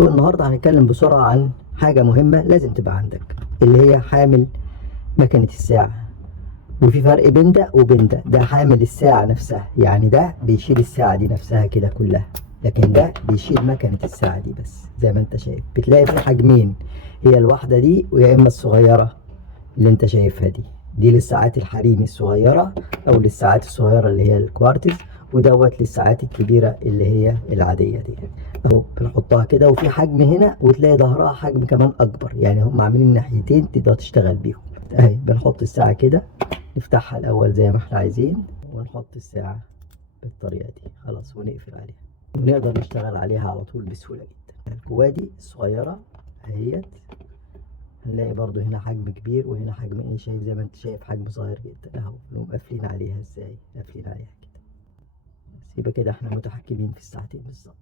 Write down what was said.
النهارده هنتكلم بسرعة عن حاجة مهمة لازم تبقى عندك، اللي هي حامل مكنة الساعة. وفي فرق بين ده وبين ده. ده حامل الساعة نفسها، يعني ده بيشيل الساعة دي نفسها كده كلها، لكن ده بيشيل مكنة الساعة دي بس. زي ما انت شايف بتلاقي في حجمين، هي الواحدة دي ويا اما الصغيرة اللي انت شايفها دي للساعات الحريمي الصغيرة او للساعات الصغيرة اللي هي الكوارتز، ودوت للساعات الكبيرة اللي هي العادية دي. اهو بنحطها كده، وفي حجم هنا وتلاقي ظهرها حجم كمان اكبر، يعني هم عاملين ناحيتين تقدر تشتغل بيهم. اهي بنحط الساعة كده، نفتحها الاول زي ما احنا عايزين، ونحط الساعة بالطريقة دي خلاص، ونقفل عليها ونقدر نشتغل عليها على طول بسهولة جدا. الكوادي الصغيرة اهيت، هنلاقي برضو هنا حجم كبير وهنا حجم ايه، شايف زي ما انت شايف حجم صغير جدا اهو. نقوم قافلين عليها ازاي؟ قافلين عليها كده. يبقى كده احنا متحكمين في الساعتين بالظبط.